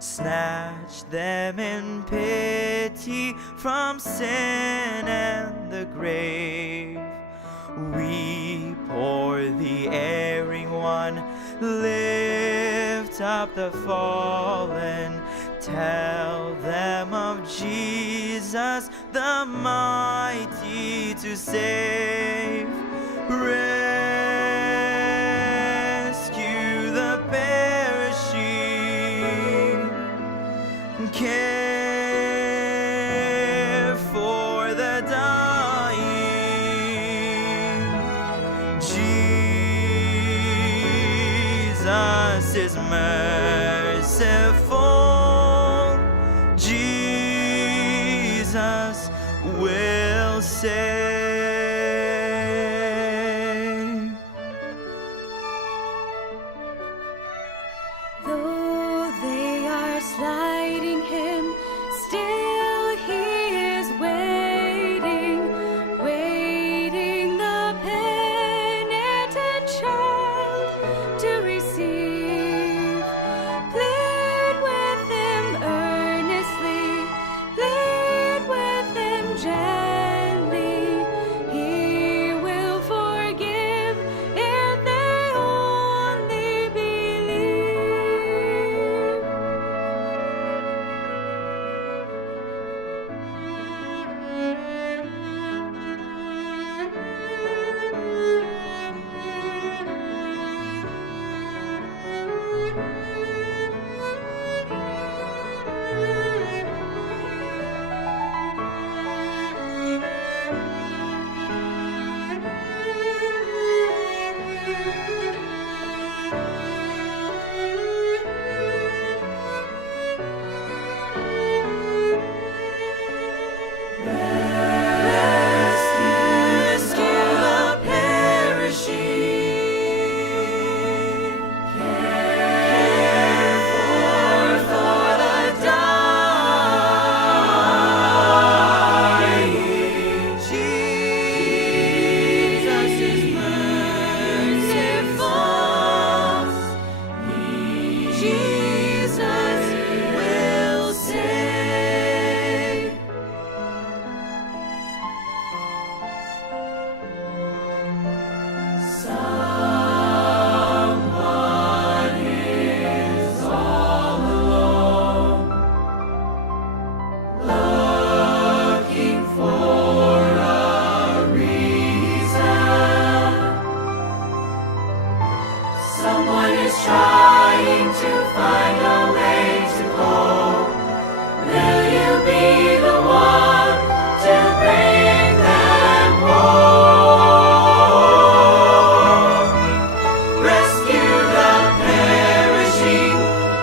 snatch them in pity from sin and the grave. Weep o'er the erring one, lift up the fallen, tell them of Jesus the mighty to save. Rescue the perishing, care for the dying. Jesus is merciful, Jesus will save. Though they are sliding him, still he is waiting, waiting the penitent child to receive. Plead with him earnestly, plead with him gently. He will forgive if they only believe. Rescue the perishing, care for the dying. Jesus is merciful, Jesus will save. Someone is all alone, looking for a reason. Someone is trying to find a way to go. Will you be the one to bring them home? Rescue the perishing,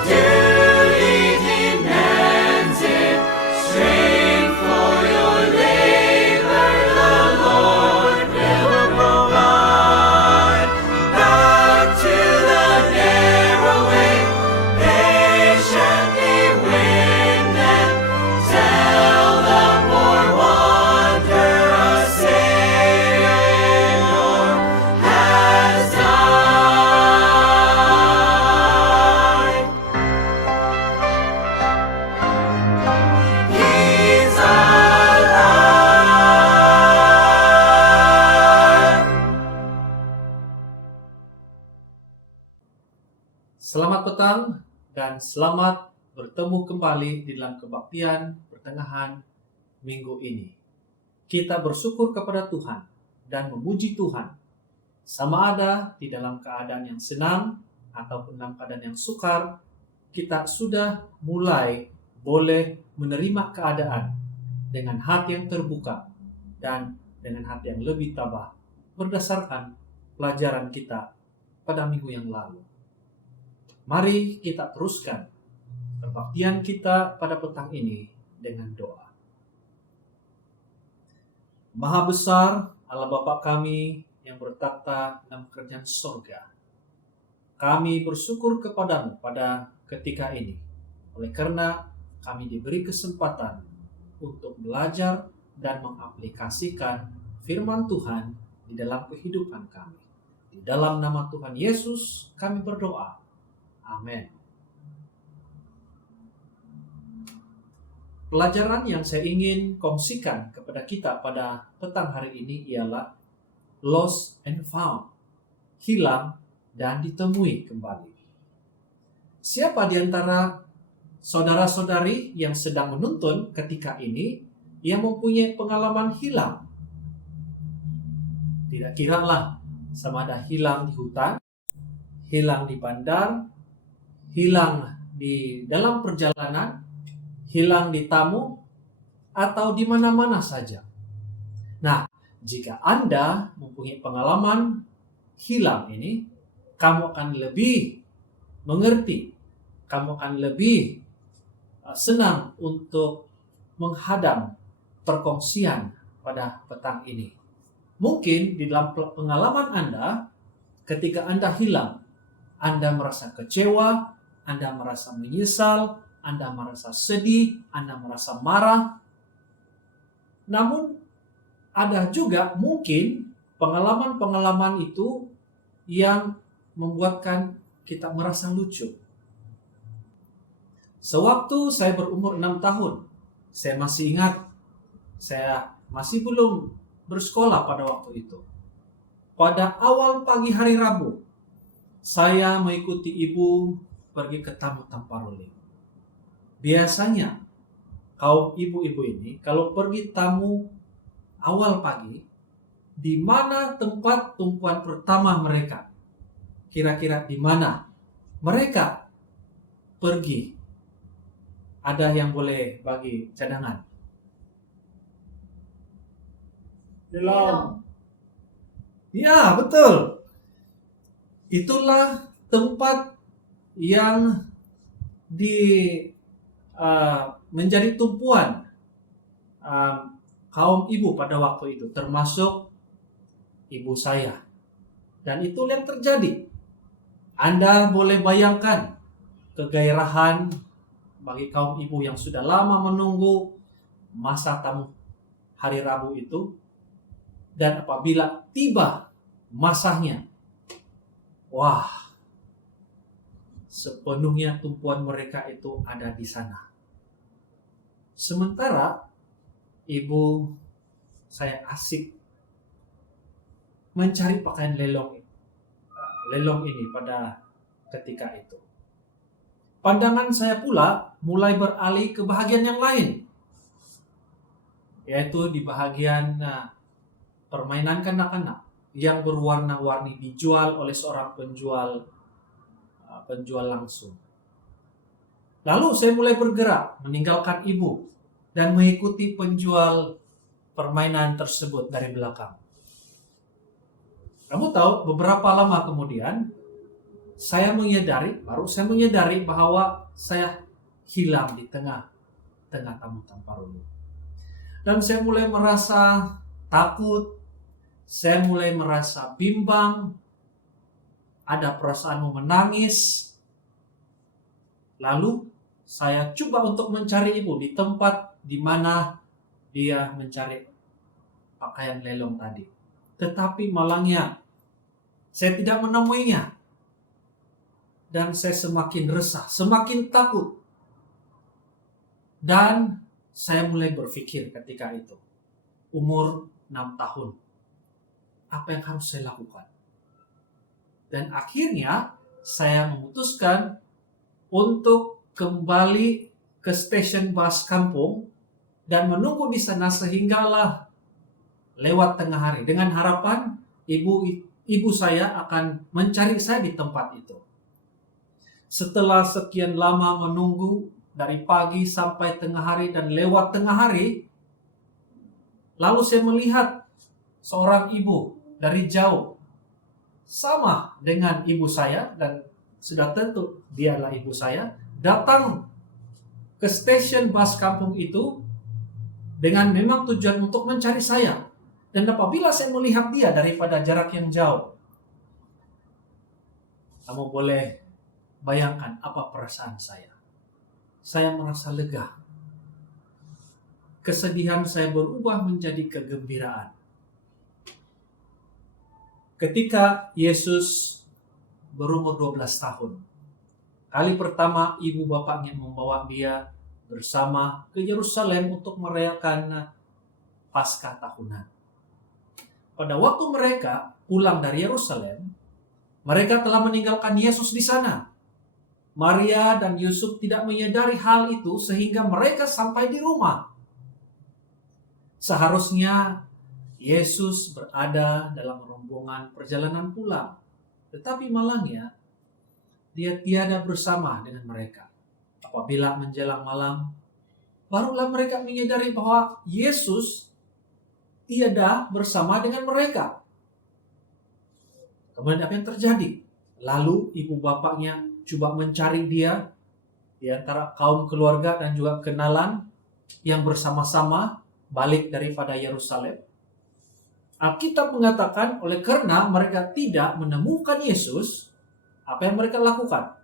duty demands it. Strength for your labor, the Lord will provide. Back to the narrow way, patiently win them. Tell the poor wanderer a Savior has died. He's alive. Selamat petang dan selamat bertemu kembali di dalam kebaktian pertengahan minggu ini. Kita bersyukur kepada Tuhan dan memuji Tuhan. Sama ada di dalam keadaan yang senang ataupun dalam keadaan yang sukar, kita sudah mulai boleh menerima keadaan dengan hati yang terbuka dan dengan hati yang lebih tabah berdasarkan pelajaran kita pada minggu yang lalu. Mari kita teruskan kebaktian kita pada petang ini dengan doa. Maha besar Allah Bapa kami yang bertata dalam kerajaan sorga, kami bersyukur kepadamu pada ketika ini, oleh karena kami diberi kesempatan untuk belajar dan mengaplikasikan firman Tuhan di dalam kehidupan kami. Di dalam nama Tuhan Yesus kami berdoa. Amin. pelajaran yang saya ingin kongsikan kepada kita pada petang hari ini ialah lost and found, hilang dan ditemui kembali. Siapa di antara saudara-saudari yang sedang menonton ketika ini yang mempunyai pengalaman hilang? Tidak kiralah sama ada hilang di hutan, hilang di bandar, hilang di dalam perjalanan, hilang di tamu, atau di mana-mana saja. Nah, jika Anda mempunyai pengalaman hilang ini, kamu akan lebih mengerti, kamu akan lebih senang untuk menghadam perkongsian pada petang ini. Mungkin di dalam pengalaman Anda, ketika Anda hilang, Anda merasa kecewa, Anda merasa menyesal, Anda merasa sedih, Anda merasa marah. Namun, ada juga mungkin pengalaman-pengalaman itu yang membuatkan kita merasa lucu. Sewaktu saya berumur 6 tahun, saya masih ingat, saya masih belum bersekolah pada waktu itu. Pada awal pagi hari Rabu, saya mengikuti ibu pergi ke tamu Tamparoling. Biasanya, kaum ibu-ibu ini kalau pergi tamu awal pagi, di mana tempat tumpuan pertama mereka? Kira-kira di mana mereka pergi? Ada yang boleh bagi cadangan? Delong. Ya, betul. Itulah tempat yang menjadi tumpuan kaum ibu pada waktu itu, termasuk ibu saya. Dan itu yang terjadi. Anda boleh bayangkan kegairahan bagi kaum ibu yang sudah lama menunggu masa tamu hari Rabu itu. Dan apabila tiba masanya, wah, sepenuhnya tumpuan mereka itu ada di sana. Sementara ibu saya asik mencari pakaian lelong ini pada ketika itu. Pandangan saya pula mulai beralih ke bahagian yang lain, yaitu di bahagian permainan kanak-kanak yang berwarna-warni dijual oleh seorang penjual langsung. Lalu saya mulai bergerak meninggalkan ibu dan mengikuti penjual permainan tersebut dari belakang. Kamu tahu, beberapa lama kemudian saya menyadari bahwa saya hilang di tengah tamu Tamparoling. Dan saya mulai merasa takut, saya mulai merasa bimbang, ada perasaan mau menangis. Lalu saya coba untuk mencari ibu di tempat di mana dia mencari pakaian lelong tadi. Tetapi malangnya saya tidak menemuinya. Dan saya semakin resah, semakin takut. Dan saya mulai berpikir ketika itu, umur 6 tahun, apa yang harus saya lakukan? Dan akhirnya saya memutuskan untuk kembali ke stasiun bus kampung dan menunggu di sana sehinggalah lewat tengah hari dengan harapan ibu saya akan mencari saya di tempat itu. Setelah sekian lama menunggu dari pagi sampai tengah hari dan lewat tengah hari, lalu saya melihat seorang ibu dari jauh, sama dengan ibu saya, dan sudah tentu dialah ibu saya, datang ke stasiun bus kampung itu dengan memang tujuan untuk mencari saya. Dan apabila saya melihat dia daripada jarak yang jauh, kamu boleh bayangkan apa perasaan saya. Saya merasa lega. Kesedihan saya berubah menjadi kegembiraan. Ketika Yesus berumur 12 tahun, kali pertama ibu bapaknya membawa dia bersama ke Yerusalem untuk merayakan Paskah tahunan. Pada waktu mereka pulang dari Yerusalem, mereka telah meninggalkan Yesus di sana. Maria dan Yusuf tidak menyadari hal itu sehingga mereka sampai di rumah. Seharusnya Yesus berada dalam rombongan perjalanan pulang, tetapi malangnya dia tiada bersama dengan mereka. Apabila menjelang malam, barulah mereka menyadari bahwa Yesus tiada bersama dengan mereka. Kemudian apa yang terjadi? Lalu ibu bapaknya coba mencari dia di antara kaum keluarga dan juga kenalan yang bersama-sama balik daripada Yerusalem. Alkitab mengatakan oleh karena mereka tidak menemukan Yesus, apa yang mereka lakukan?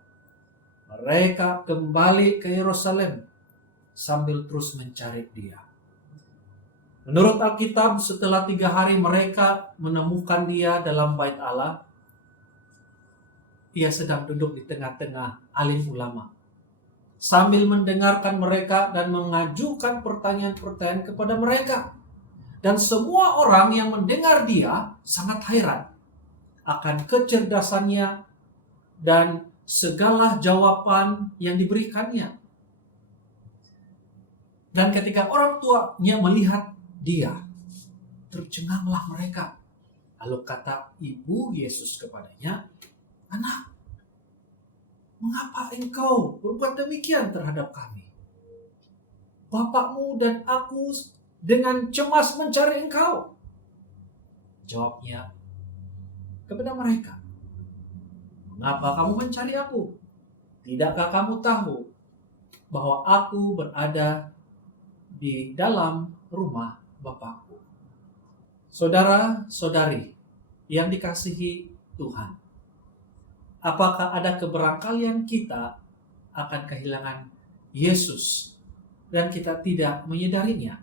Mereka kembali ke Yerusalem sambil terus mencari dia. Menurut Alkitab, setelah 3 hari mereka menemukan dia dalam bait Allah. Ia sedang duduk di tengah-tengah alim ulama, sambil mendengarkan mereka dan mengajukan pertanyaan-pertanyaan kepada mereka. Dan semua orang yang mendengar dia sangat heran akan kecerdasannya dan segala jawaban yang diberikannya. Dan ketika orang tuanya melihat dia, tercenganglah mereka. Lalu kata ibu Yesus kepadanya, "Anak, mengapa engkau berbuat demikian terhadap kami? Bapakmu dan aku dengan cemas mencari engkau." Jawabnya kepada mereka, "Mengapa kamu mencari aku? Tidakkah kamu tahu bahwa aku berada di dalam rumah Bapakku?" Saudara-saudari yang dikasihi Tuhan, apakah ada keberangkalian kita akan kehilangan Yesus dan kita tidak menyadarinya?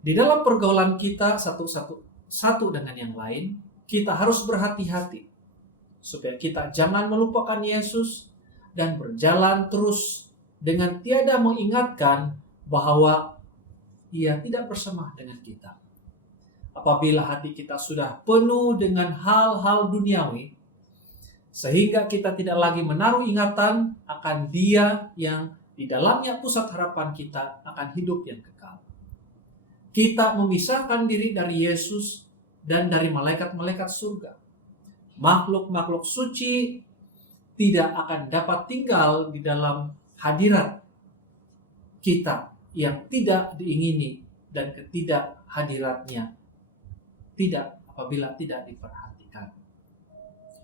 Di dalam pergaulan kita satu dengan yang lain, kita harus berhati-hati supaya kita jangan melupakan Yesus dan berjalan terus dengan tiada mengingatkan bahwa Ia tidak bersama dengan kita. Apabila hati kita sudah penuh dengan hal-hal duniawi, sehingga kita tidak lagi menaruh ingatan akan Dia yang di dalamnya pusat harapan kita akan hidup yang kekal. Kita memisahkan diri dari Yesus dan dari malaikat-malaikat surga. Makhluk-makhluk suci tidak akan dapat tinggal di dalam hadirat kita yang tidak diingini dan ketidakhadiratnya tidak apabila tidak diperhatikan.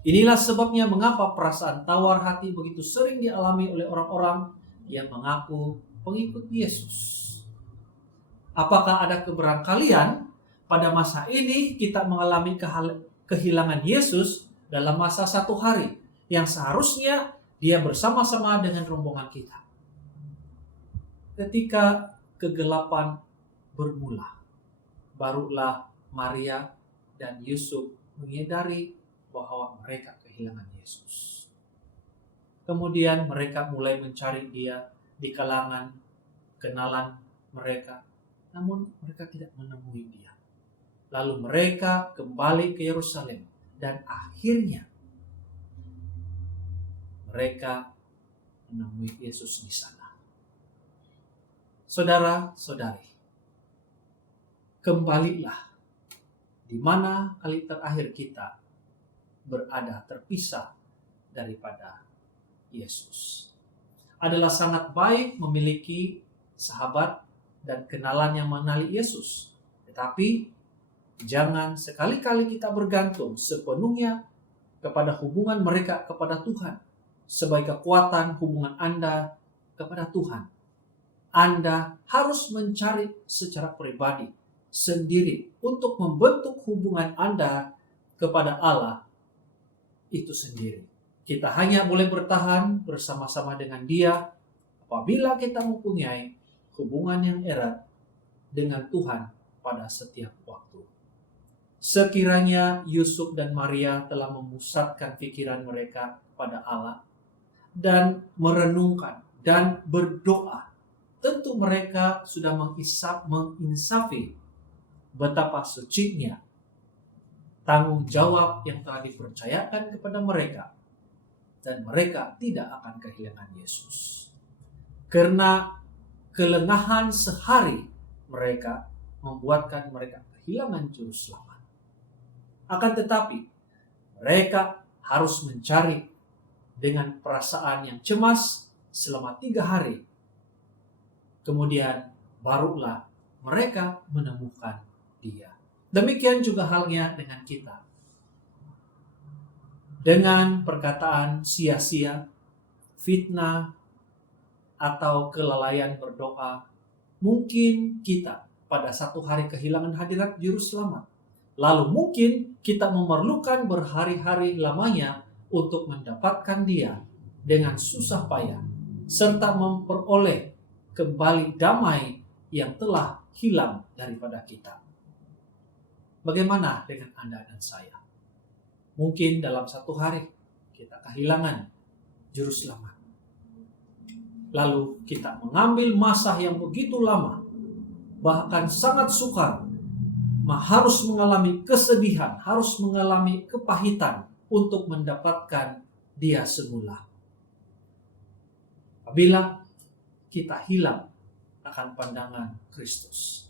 Inilah sebabnya mengapa perasaan tawar hati begitu sering dialami oleh orang-orang yang mengaku pengikut Yesus. Apakah ada keberangkalian pada masa ini kita mengalami kehilangan Yesus dalam masa 1 hari yang seharusnya Dia bersama-sama dengan rombongan kita? Ketika kegelapan bermula, barulah Maria dan Yusuf menyadari bahwa mereka kehilangan Yesus. Kemudian mereka mulai mencari Dia di kalangan kenalan mereka, namun mereka tidak menemui Dia. Lalu mereka kembali ke Yerusalem dan akhirnya mereka menemui Yesus di sana. Saudara-saudari, kembalilah di mana kali terakhir kita berada terpisah daripada Yesus. Adalah sangat baik memiliki sahabat dan kenalan yang mengenali Yesus. Tetapi jangan sekali-kali kita bergantung sepenuhnya kepada hubungan mereka kepada Tuhan. Sebagai kekuatan hubungan Anda kepada Tuhan, Anda harus mencari secara pribadi sendiri untuk membentuk hubungan Anda kepada Allah itu sendiri. Kita hanya boleh bertahan bersama-sama dengan Dia apabila kita mempunyai hubungan yang erat dengan Tuhan pada setiap waktu. Sekiranya Yusuf dan Maria telah memusatkan pikiran mereka pada Allah dan merenungkan dan berdoa. Tentu mereka sudah menginsafi betapa sucinya tanggung jawab yang telah dipercayakan kepada mereka, dan mereka tidak akan kehilangan Yesus. Karena kelengahan sehari mereka membuatkan mereka kehilangan juru selamat. Akan tetapi mereka harus mencari dengan perasaan yang cemas selama 3 hari. Kemudian barulah mereka menemukan Dia. Demikian juga halnya dengan kita. Dengan perkataan sia-sia, fitnah, atau kelalaian berdoa, mungkin kita pada satu hari kehilangan hadirat Juru Selamat. Lalu mungkin kita memerlukan berhari-hari lamanya untuk mendapatkan Dia dengan susah payah, serta memperoleh kembali damai yang telah hilang daripada kita. Bagaimana dengan Anda dan saya? Mungkin dalam satu hari kita kehilangan Juru Selamat. Lalu kita mengambil masa yang begitu lama, bahkan sangat sukar, harus mengalami kesedihan, harus mengalami kepahitan untuk mendapatkan Dia semula. Apabila kita hilang akan pandangan Kristus,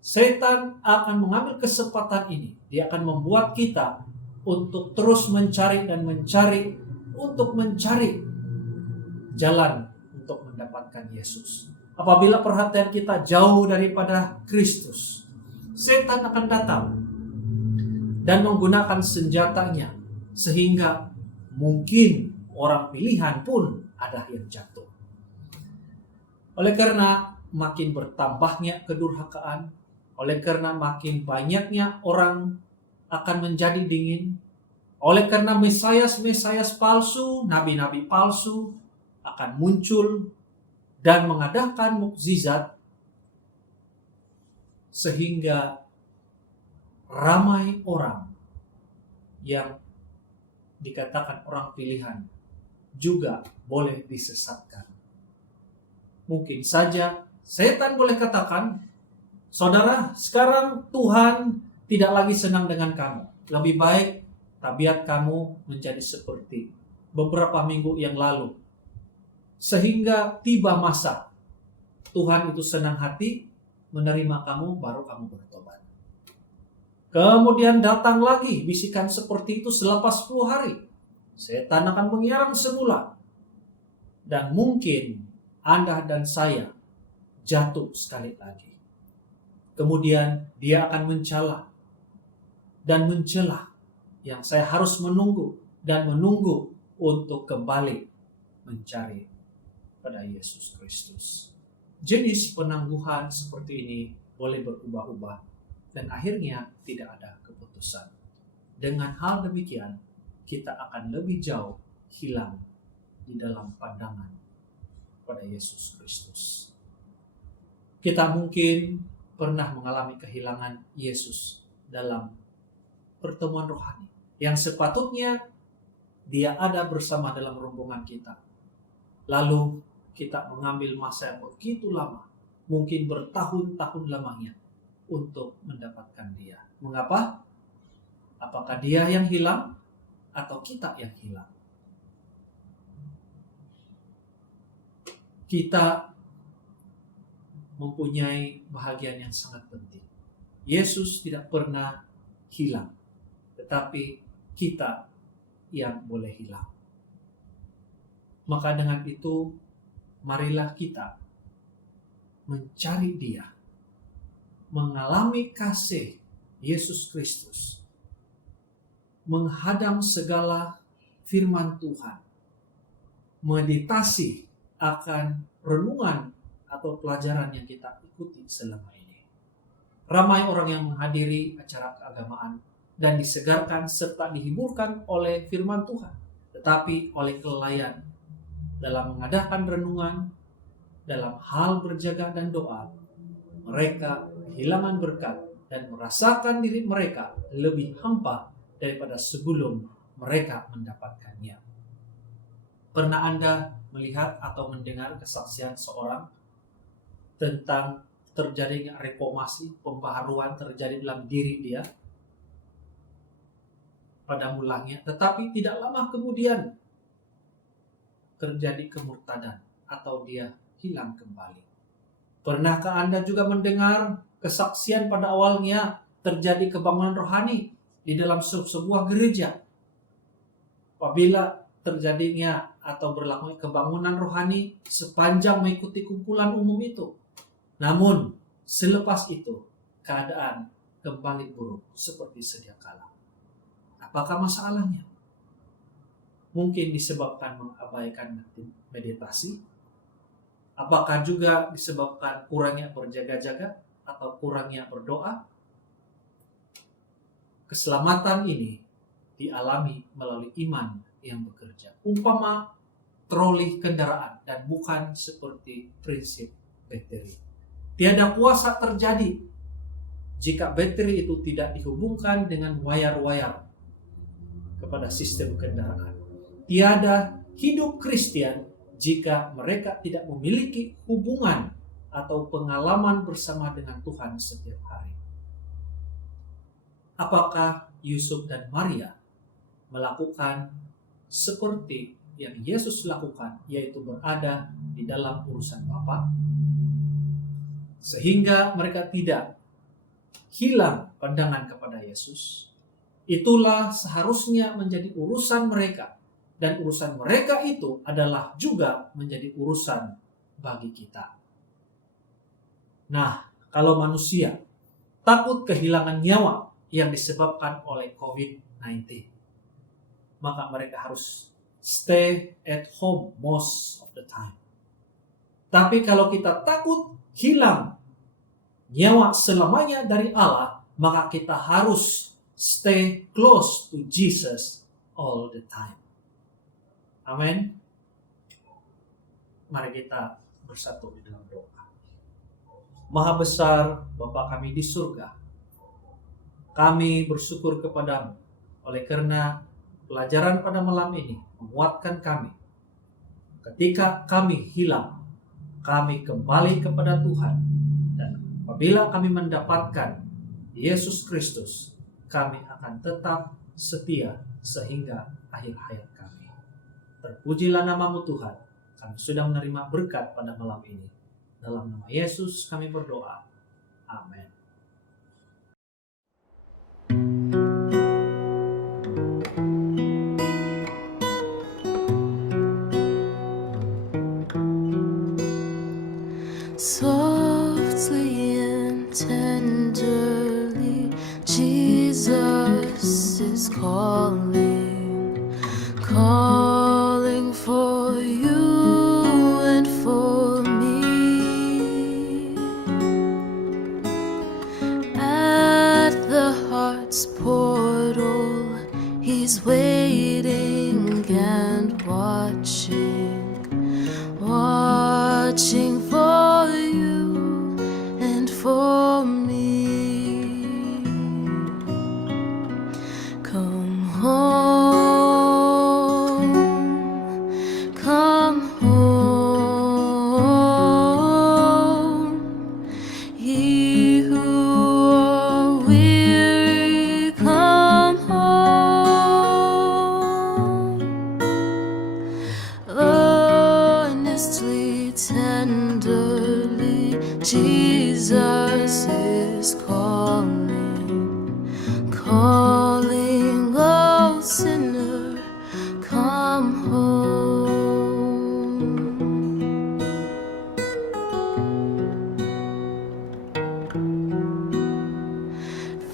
setan akan mengambil kesempatan ini. Dia akan membuat kita untuk terus mencari jalan untuk mendapatkan Yesus. Apabila perhatian kita jauh daripada Kristus, setan akan datang dan menggunakan senjatanya, sehingga mungkin orang pilihan pun ada yang jatuh. Oleh karena makin bertambahnya kedurhakaan, oleh karena makin banyaknya orang akan menjadi dingin, oleh karena Mesias palsu, nabi-nabi palsu akan muncul dan mengadakan mukjizat, sehingga ramai orang yang dikatakan orang pilihan juga boleh disesatkan. Mungkin saja setan boleh katakan, saudara, sekarang Tuhan tidak lagi senang dengan kamu. Lebih baik tabiat kamu menjadi seperti beberapa minggu yang lalu. Sehingga tiba masa Tuhan itu senang hati menerima kamu, baru kamu bertobat. Kemudian datang lagi bisikan seperti itu selepas 10 hari. Setan akan mengiarang semula. Dan mungkin Anda dan saya jatuh sekali lagi. Kemudian dia akan mencela dan mencela yang saya harus menunggu untuk kembali mencari pada Yesus Kristus. Jenis penangguhan seperti ini boleh berubah-ubah dan akhirnya tidak ada keputusan. Dengan hal demikian, kita akan lebih jauh hilang di dalam pandangan pada Yesus Kristus. Kita mungkin pernah mengalami kehilangan Yesus dalam pertemuan rohani yang sepatutnya Dia ada bersama dalam rombongan kita. Lalu kita mengambil masa yang begitu lama, mungkin bertahun-tahun lamanya untuk mendapatkan Dia. Mengapa? Apakah Dia yang hilang atau kita yang hilang? Kita mempunyai bahagian yang sangat penting. Yesus tidak pernah hilang, tetapi kita yang boleh hilang. Maka dengan itu, marilah kita mencari Dia, mengalami kasih Yesus Kristus, menghadang segala firman Tuhan, meditasi akan renungan atau pelajaran yang kita ikuti selama ini. Ramai orang yang menghadiri acara keagamaan dan disegarkan serta dihiburkan oleh firman Tuhan, tetapi oleh kelalaian dalam mengadakan renungan, dalam hal berjaga dan doa, mereka kehilangan berkat dan merasakan diri mereka lebih hampa daripada sebelum mereka mendapatkannya. Pernah Anda melihat atau mendengar kesaksian seorang tentang terjadinya reformasi, pembaharuan terjadi dalam diri dia pada mulanya, tetapi tidak lama kemudian terjadi kemurtadan atau dia hilang kembali. Pernahkah Anda juga mendengar kesaksian pada awalnya terjadi kebangunan rohani di dalam sebuah gereja? Apabila terjadinya atau berlakunya kebangunan rohani sepanjang mengikuti kumpulan umum itu. Namun, selepas itu, keadaan kembali buruk seperti sedia kala. Apakah masalahnya? Mungkin disebabkan mengabaikan meditasi. Apakah juga disebabkan kurangnya berjaga-jaga atau kurangnya berdoa? Keselamatan ini dialami melalui iman yang bekerja. Umpama troli kendaraan dan bukan seperti prinsip bakteri. Tiada kuasa terjadi jika bakteri itu tidak dihubungkan dengan wayar-wayar kepada sistem kendaraan. Tiada hidup Kristen jika mereka tidak memiliki hubungan atau pengalaman bersama dengan Tuhan setiap hari. Apakah Yusuf dan Maria melakukan seperti yang Yesus lakukan, yaitu berada di dalam urusan Bapa, sehingga mereka tidak hilang pandangan kepada Yesus? Itulah seharusnya menjadi urusan mereka, dan urusan mereka itu adalah juga menjadi urusan bagi kita. Nah, kalau manusia takut kehilangan nyawa yang disebabkan oleh COVID-19, maka mereka harus stay at home most of the time. Tapi kalau kita takut hilang nyawa selamanya dari Allah, maka kita harus stay close to Jesus all the time. Amin. Mari kita bersatu di dalam doa. Maha besar Bapa kami di surga, kami bersyukur kepadamu oleh karena pelajaran pada malam ini menguatkan kami. Ketika kami hilang, kami kembali kepada Tuhan. Dan apabila kami mendapatkan Yesus Kristus, kami akan tetap setia sehingga akhir hayat kami. Terpujilah namamu Tuhan. Kami sudah menerima berkat pada malam ini. Dalam nama Yesus kami berdoa. Amin. Softly and tenderly, Jesus is calling, calling for you and for me. At the heart's portal, He's waiting and watching, watching for you and for me. Come home, come home, ye who are weary, come home. Earnestly, tenderly, Jesus is calling, calling, oh sinner, come home.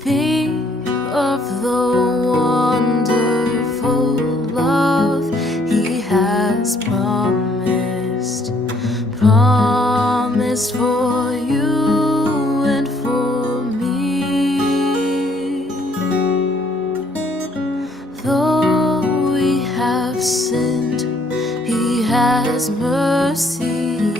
Think of the wonderful love He has promised, promised for you and for me. Though we have sinned, He has mercy